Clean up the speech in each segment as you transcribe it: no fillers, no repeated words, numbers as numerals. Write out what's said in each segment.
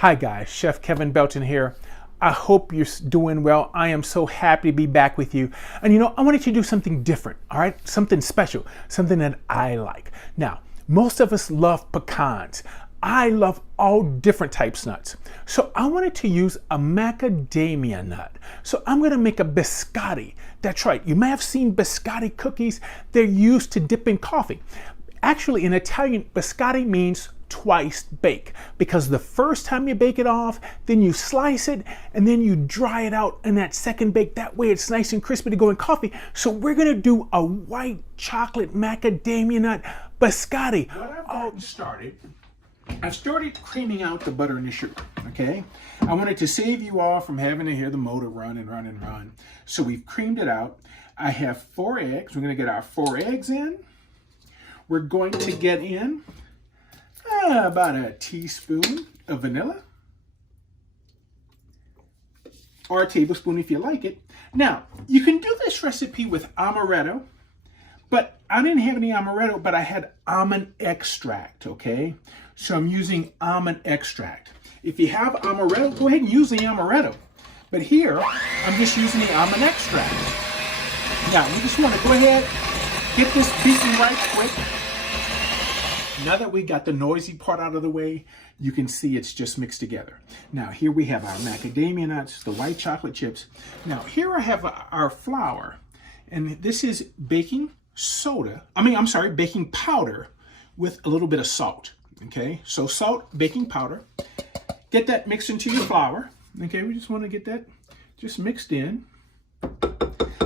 Hi guys, Chef Kevin Belton here. I hope you're doing well. I am so happy to be back with you. And you know, I wanted to do something different, all right? Something special, something that I like. Now, most of us love pecans. I love all different types of nuts. So I wanted to use a macadamia nut. So I'm gonna make a biscotti. That's right, you may have seen biscotti cookies. They're used to dip in coffee. Actually, in Italian, biscotti means twice bake, because the first time you bake it off, then you slice it, and then you dry it out in that second bake. That way it's nice and crispy to go in coffee. So we're gonna do a white chocolate macadamia nut biscotti. I've started creaming out the butter and the sugar, okay? I wanted to save you all from having to hear the motor run and run and run. So we've creamed it out. I have 4 eggs. We're gonna get our 4 eggs in. We're going to get in about a teaspoon of vanilla, or a tablespoon if you like it. Now, you can do this recipe with amaretto, but I didn't have any amaretto, but I had almond extract, okay? So I'm using almond extract. If you have amaretto, go ahead and use the amaretto. But here, I'm just using the almond extract. Now, we just want to go ahead, get this beaten right quick. Now that we got the noisy part out of the way, you can see it's just mixed together. Now here we have our macadamia nuts, the white chocolate chips. Now here I have our flour, and this is baking powder with a little bit of salt. Okay, so salt, baking powder. Get that mixed into your flour. Okay, we just want to get that just mixed in.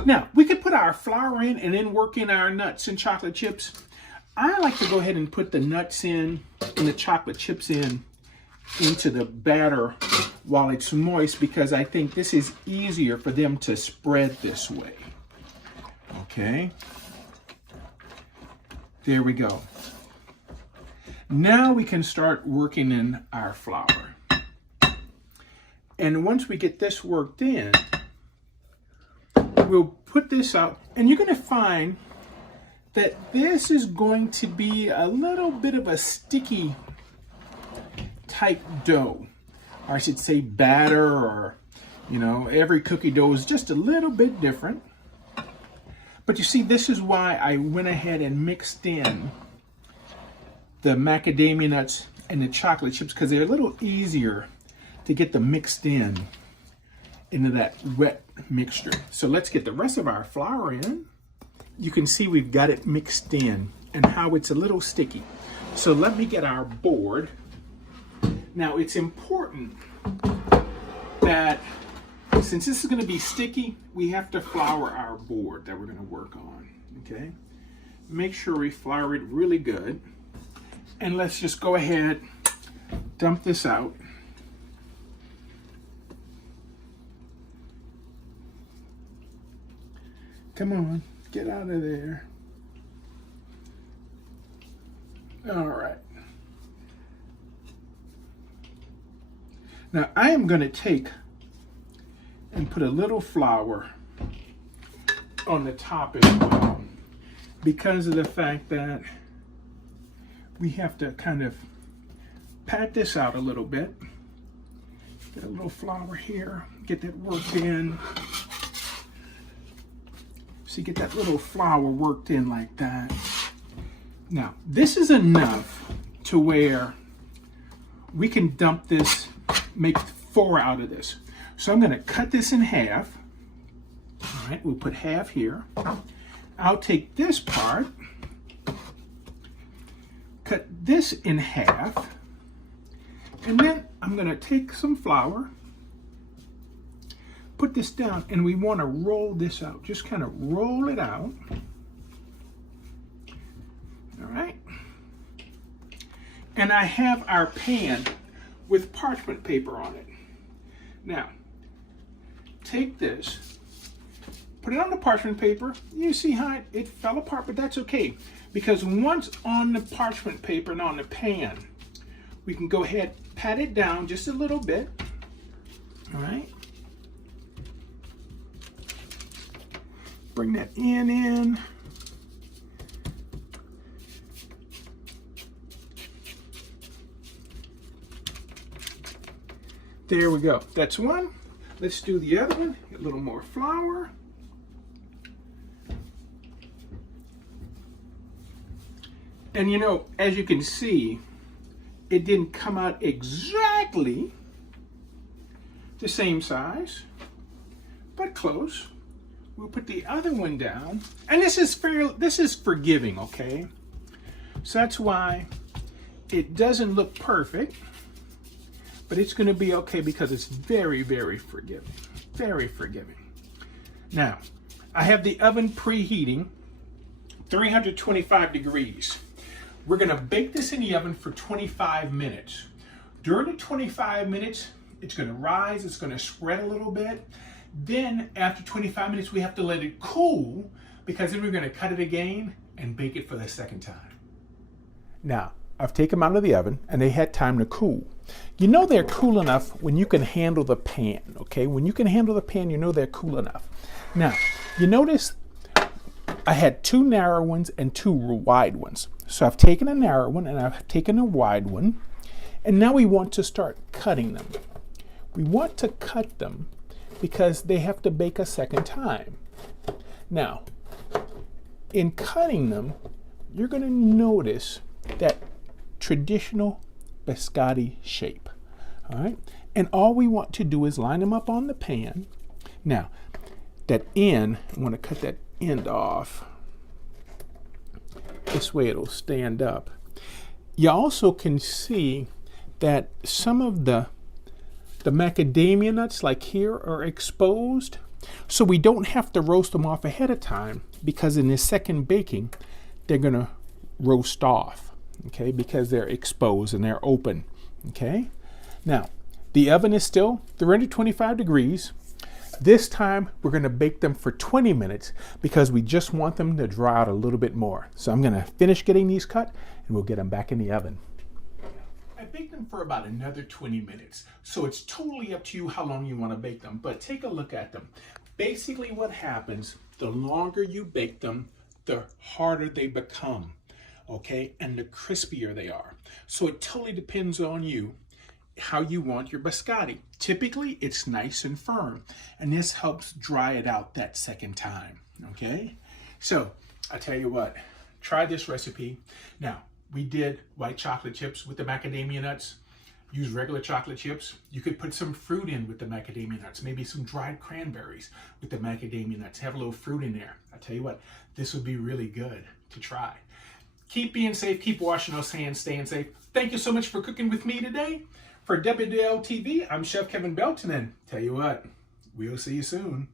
Now we could put our flour in and then work in our nuts and chocolate chips. I like to go ahead and put the nuts in and the chocolate chips into the batter while it's moist, because I think this is easier for them to spread this way. Okay. There we go. Now we can start working in our flour. And once we get this worked in, we'll put this out, and you're going to find that this is going to be a little bit of a sticky type dough. Or I should say batter, or, you know, every cookie dough is just a little bit different. But you see, this is why I went ahead and mixed in the macadamia nuts and the chocolate chips, because they're a little easier to get them mixed into that wet mixture. So let's get the rest of our flour in. You can see we've got it mixed in and how it's a little sticky. So let me get our board. Now it's important that since this is going to be sticky, we have to flour our board that we're going to work on, okay? Make sure we flour it really good. And let's just go ahead, dump this out. Come on. Get out of there. All right. Now I am going to take and put a little flour on the top as well, because of the fact that we have to kind of pat this out a little bit. Get a little flour here, get that worked in. So get that little flour worked in like that. Now, this is enough to where we can dump this, make 4 out of this. So I'm gonna cut this in half. All right, we'll put half here. I'll take this part, cut this in half, and then I'm gonna take some flour, put this down, and we want to roll this out. Just kind of roll it out. All right. And I have our pan with parchment paper on it. Now, take this, put it on the parchment paper. You see how it fell apart, but that's okay, because once on the parchment paper and on the pan, we can go ahead, pat it down just a little bit. All right. Bring that in. There we go. That's one. Let's do the other one. Get a little more flour. And you know, as you can see, it didn't come out exactly the same size, but close. We'll put the other one down. And this is forgiving, okay? So that's why it doesn't look perfect, but it's gonna be okay because it's very, very forgiving. Very forgiving. Now, I have the oven preheating, 325 degrees. We're gonna bake this in the oven for 25 minutes. During the 25 minutes, it's gonna rise, it's gonna spread a little bit. Then after 25 minutes, we have to let it cool because then we're gonna cut it again and bake it for the second time. Now, I've taken them out of the oven and they had time to cool. You know they're cool enough when you can handle the pan, okay? When you can handle the pan, you know they're cool enough. Now, you notice I had 2 narrow ones and 2 wide ones. So I've taken a narrow one and I've taken a wide one. And now we want to start cutting them. We want to cut them because they have to bake a second time. Now, in cutting them, you're going to notice that traditional biscotti shape. All right? And all we want to do is line them up on the pan. Now, that end, I want to cut that end off. This way it'll stand up. You also can see that some of the macadamia nuts, like here, are exposed. So we don't have to roast them off ahead of time because in this second baking, they're going to roast off, okay, because they're exposed and they're open, okay? Now, the oven is still 325 degrees. This time, we're going to bake them for 20 minutes because we just want them to dry out a little bit more. So I'm going to finish getting these cut and we'll get them back in the oven. I baked them for about another 20 minutes. So it's totally up to you how long you want to bake them, but take a look at them. Basically what happens, the longer you bake them, the harder they become, okay? And the crispier they are. So it totally depends on you how you want your biscotti. Typically, it's nice and firm, and this helps dry it out that second time, okay? So, I tell you what, try this recipe. Now, we did white chocolate chips with the macadamia nuts. Use regular chocolate chips. You could put some fruit in with the macadamia nuts, maybe some dried cranberries with the macadamia nuts. Have a little fruit in there. I tell you what, this would be really good to try. Keep being safe, keep washing those hands, staying safe. Thank you so much for cooking with me today. For WDL TV, I'm Chef Kevin Belton, and tell you what, we'll see you soon.